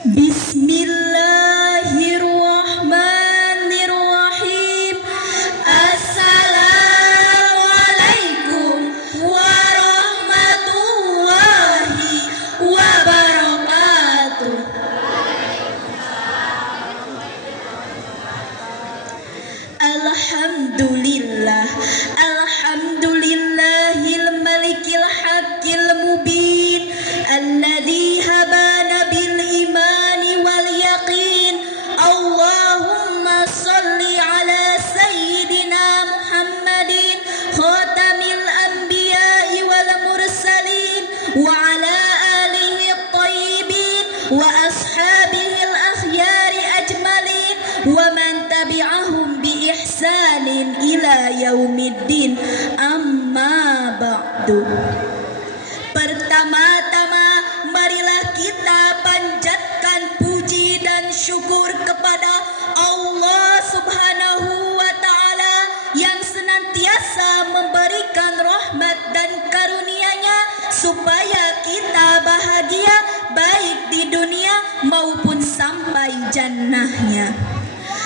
Bismillahirrahmanirrahim. Assalamualaikum warahmatullahi wabarakatuh. Alhamdulillah, alhamdulillahil malikil haqqil mubin, alladzi habana bil imani wal yaqin. Allahumma sholli ala sayyidina Muhammadin khatamil anbiya'i wal mursalin wa ala alihi at-tayyibin wa ashabihil akhyari ajmalin wa man tabi'ahum bi ihsanin ila yaumiddin. Amma ba'du. Pertama-tama marilah kita panjatkan puji dan syukur kepada Allah Subhanahu wa ta'ala yang senantiasa memberikan rahmat dan karunia-Nya supaya kita bahagia baik di dunia maupun sampai jannah-Nya.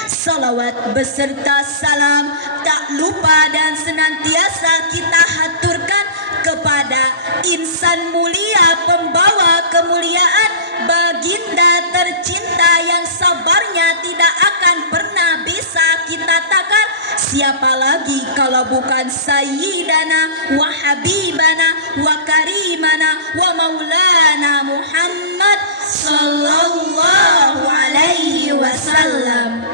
Salawat beserta salam tak lupa dan senantiasa kita haturkan kepada insan mulia pembawa kemuliaan, baginda tercinta yang sabarnya tidak akan pernah bisa kita takar. Siapa lagi kalau bukan Sayyidana wa Habibana wa Karimana wa Maulana Muhammad sallallahu alaihi wasallam.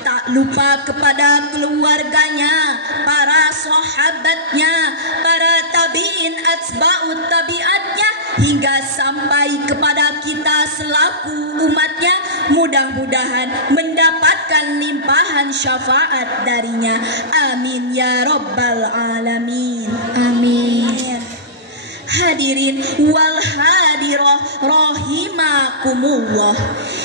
Tak lupa kepada keluarganya, para sahabatnya, para tabi'in atba'ut tabi'atnya, hingga sampai kepada kita selaku umatnya. Mudah-mudahan mendapatkan limpahan syafaat darinya. Amin ya rabbal alamin. Amin. Hadirin wal hadirah rahimakumullah.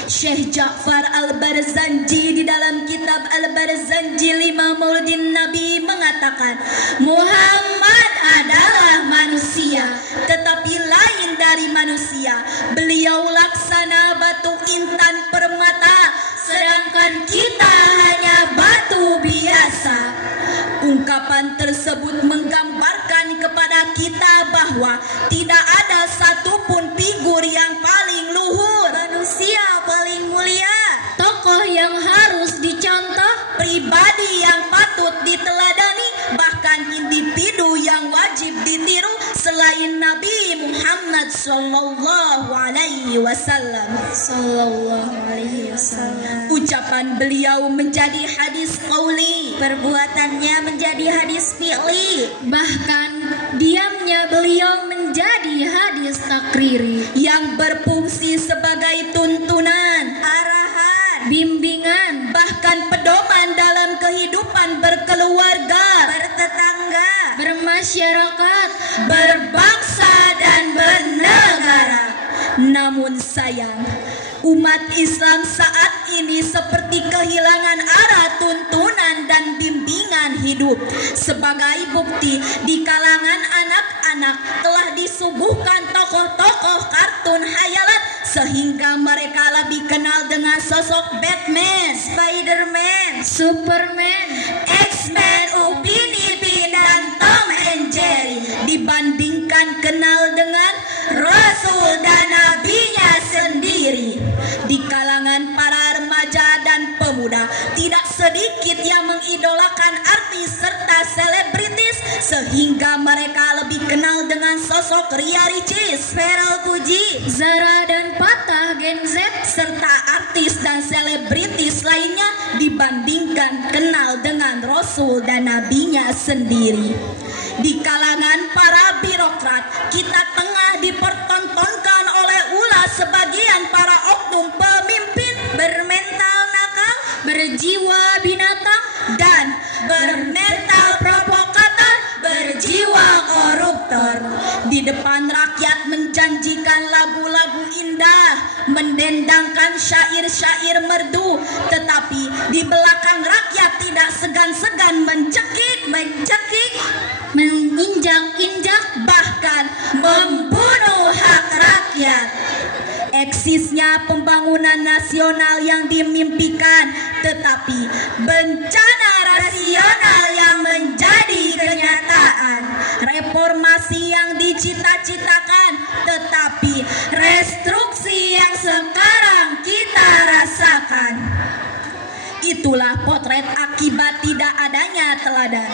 Syekh Ja'far Al-Barzanji di dalam kitab Al-Barzanji Lima Maulidin Nabi mengatakan, Muhammad adalah manusia tetapi lain dari manusia. Beliau laksana batu intan permata, sedangkan kita hanya batu biasa. Ungkapan tersebut menggambarkan kepada kita bahwa tidak ada satupun figur yang paling luhur, manusia paling mulia, tokoh yang harus dicontoh, pribadi yang patut diteladani, bahkan individu yang wajib ditiru selain Nabi Muhammad sallallahu alaihi wasallam. Ucapan beliau menjadi hadis qauli, perbuatannya menjadi hadis fi'li, bahkan diamnya beliau menjadi hadis takriri yang berfungsi sebagai tuntunan, arahan, bimbingan, bahkan pedoman dalam kehidupan berkeluarga, bertetangga, bermasyarakat, berbangsa dan bernegara. Namun sayang, umat Islam saat ini seperti kehilangan arah tuntunan dan bimbingan hidup. Sebagai bukti, di kalangan anak-anak telah disuguhkan tokoh-tokoh kartun hayalan sehingga mereka lebih kenal dengan sosok Batman, Spiderman, Superman, X-Men, Upin Ipin, dan Tom and Jerry dibandingkan kenal dengan Rasul dan Nabinya sendiri. Di kalangan para remaja dan pemuda tidak sedikit yang mengidolakan artis serta selebritis sehingga mereka lebih kenal dengan sosok Ria Ricis, Pharrell Puji, Zara dan Patah Gen Z serta artis dan selebritis lainnya dibandingkan kenal dengan Rasul dan Nabinya sendiri. Di kalangan para birokrat kita tengah dipertontonkan oleh ulah sebagian para oknum pemimpin bermental nakal, berjiwa binatang, dan bermental provokator, berjiwa koruptor. Di depan rakyat menjanjikan lagu-lagu indah, mendendangkan syair-syair merdu, tetapi di belakang rakyat tidak segan-segan mencekik, menginjak-injak, bahkan membunuh hak rakyat. eksisnya pembangunan nasional yang dimimpikan, tetapi bencana rasional yang menjadi kenyataan, reformasi yang dicita-citakan, tetapi restruksi yang sekarang kita rasakan. Itulah potret akibat tidak adanya teladan.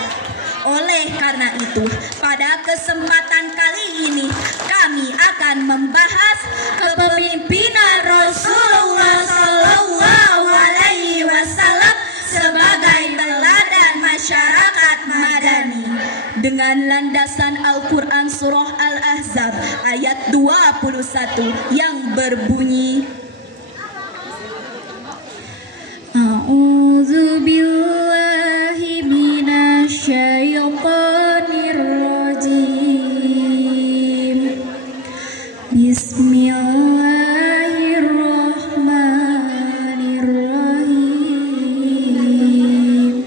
Oleh karena itu, pada kesempatan kali ini kami akan membahas kepemimpinan Rasulullah Shallallahu Alaihi Wasallam sebagai teladan masyarakat madani dengan landasan Al-Quran Surah Al-Ahzab ayat 21 yang berbunyi, A'udzu billahi minasyaitonir rajim. Bismillahirrahmanirrahim.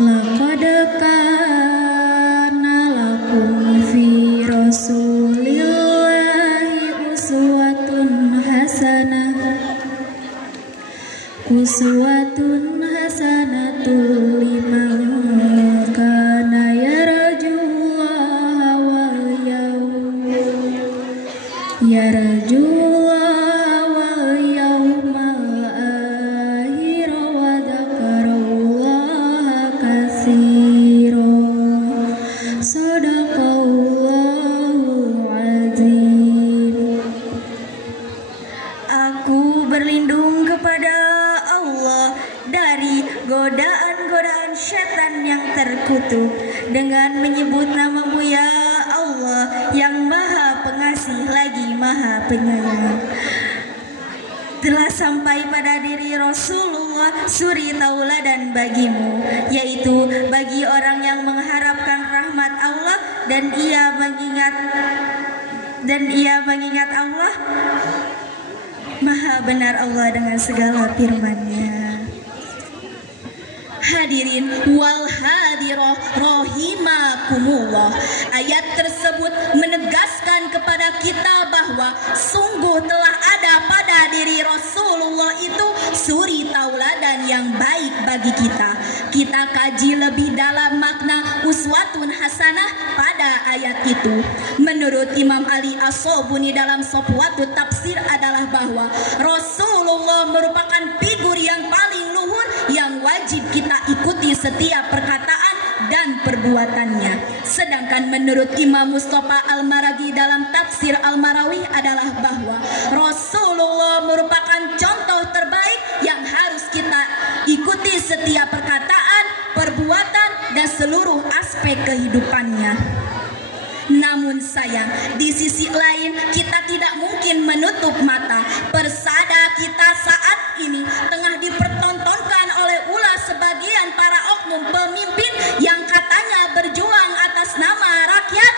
Laqad kana lakum fi Rasulillahi uswatun hasanatun liman kana yarjullaha wal yawmal akhir wa dzakarallaha katsiran. Shadaqallahu azim. Aku berlindung kepada Allah dari godaan-godaan setan yang terkutuk dengan menyebut nama-Mu ya Allah yang Maha Pengasih lagi Maha Penyayang. Telah sampai pada diri Rasulullah suri tauladan bagimu, yaitu bagi orang yang mengharapkan rahmat Allah dan ia mengingat Allah. Maha benar Allah dengan segala firman-Nya. Hadirin wal hadirah rahimakumullah. Ayat tersebut menegaskan kepada kita bahwa sungguh telah ada pada diri Rasulullah itu suri tauladan yang baik bagi kita. Kita kaji lebih dalam makna uswatun hasanah pada ayat itu. Menurut Imam Ali As-Sobuni dalam Safwatut Tafsir adalah bahwa Rasulullah merupakan figur yang paling luhur yang wajib kita ikuti setiap perkataan dan perbuatannya. Sedangkan menurut Imam Mustafa Al-Maraghi dalam Tafsir Al-Marawi adalah bahwa Rasulullah merupakan contoh terbaik yang harus kita ikuti setiap perkataan, perbuatan, dan seluruh aspek kehidupannya. Namun sayang, di sisi lain kita tidak mungkin menutup mata persada kita saat ini tengah dipertontonkan oleh ulah sebagian para oknum pemimpin yang katanya berjuang atas nama rakyat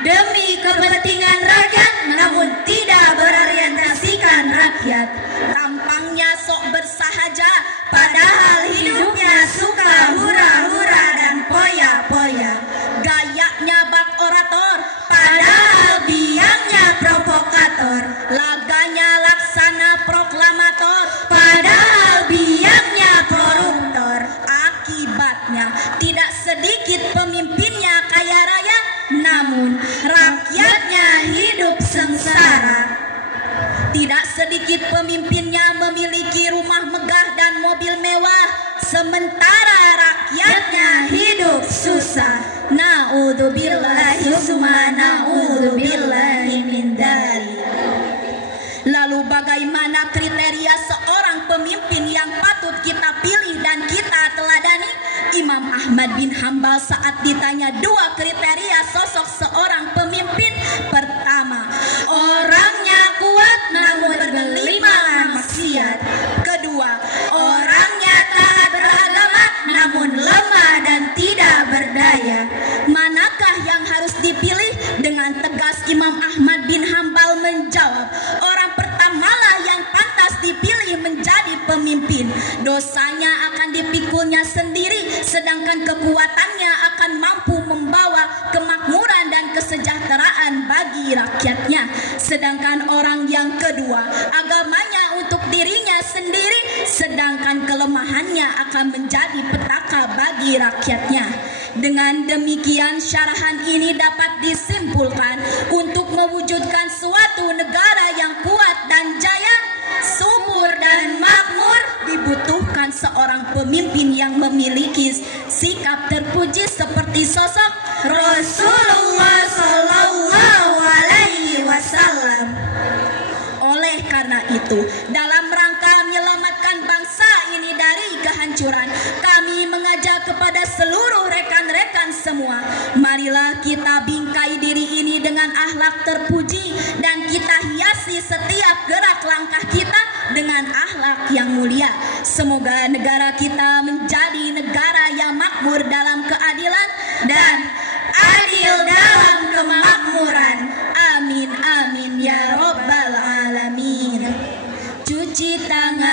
demi kepentingan rakyat, namun tidak berorientasikan rakyat. Tampangnya sok bersahaja, padahal hidupnya suka hura-hura dan poya-poya. Gayanya bak orator, padahal biangnya provokator. Laganya laksana proklamator, padahal biangnya koruptor. Akibatnya tidak sedikit pemimpinnya kaya raya, namun rakyatnya hidup sengsara. Tidak sedikit pemimpinnya memiliki rumah megah dan mobil mewah, sementara rakyatnya hidup susah. Na'udzubillahi summa na'udzubillahi min dzalik. Lalu bagaimana kriteria seorang pemimpin yang patut kita pilih dan kita teladani? Imam Ahmad bin Hambal saat ditanya dua kriteria sosok seorang pemimpin. Pertama, orangnya kuat namun bergelimangan maksiat. Kedua, orangnya taat beragama namun lemah dan tidak berdaya. Manakah yang harus dipilih? Dengan tegas Imam Ahmad bin Hambal menjawab, orang pertamalah yang pantas dipilih menjadi pemimpin. Dosanya akan dipikulnya sendiri, sedangkan kekuatannya akan mampu membawa kemakmuran dan kesejahteraan bagi rakyatnya. Sedangkan sedangkan orang yang kedua agamanya untuk dirinya sendiri, sedangkan kelemahannya akan menjadi petaka bagi rakyatnya. Dengan demikian, syarahan ini dapat disimpulkan untuk mewujudkan suatu negara yang kuat dan jaya, subur dan makmur, dibutuhkan seorang pemimpin yang memiliki sikap terpuji seperti sosok Rasulullah Sallallahu Alaihi Wasallam. Oleh karena itu, dalam rangka menyelamatkan bangsa ini dari kehancuran, kami mengajak kepada seluruh rekan-rekan semua, marilah kita bingkai diri ini dengan akhlak terpuji dan kita hiasi setiap gerak langkah kita dengan akhlak yang mulia. Semoga negara kita menjadi negara yang makmur dalam keadilan dan adil dalam kemakmuran. Amin amin ya robbal alamin. Cuci tangan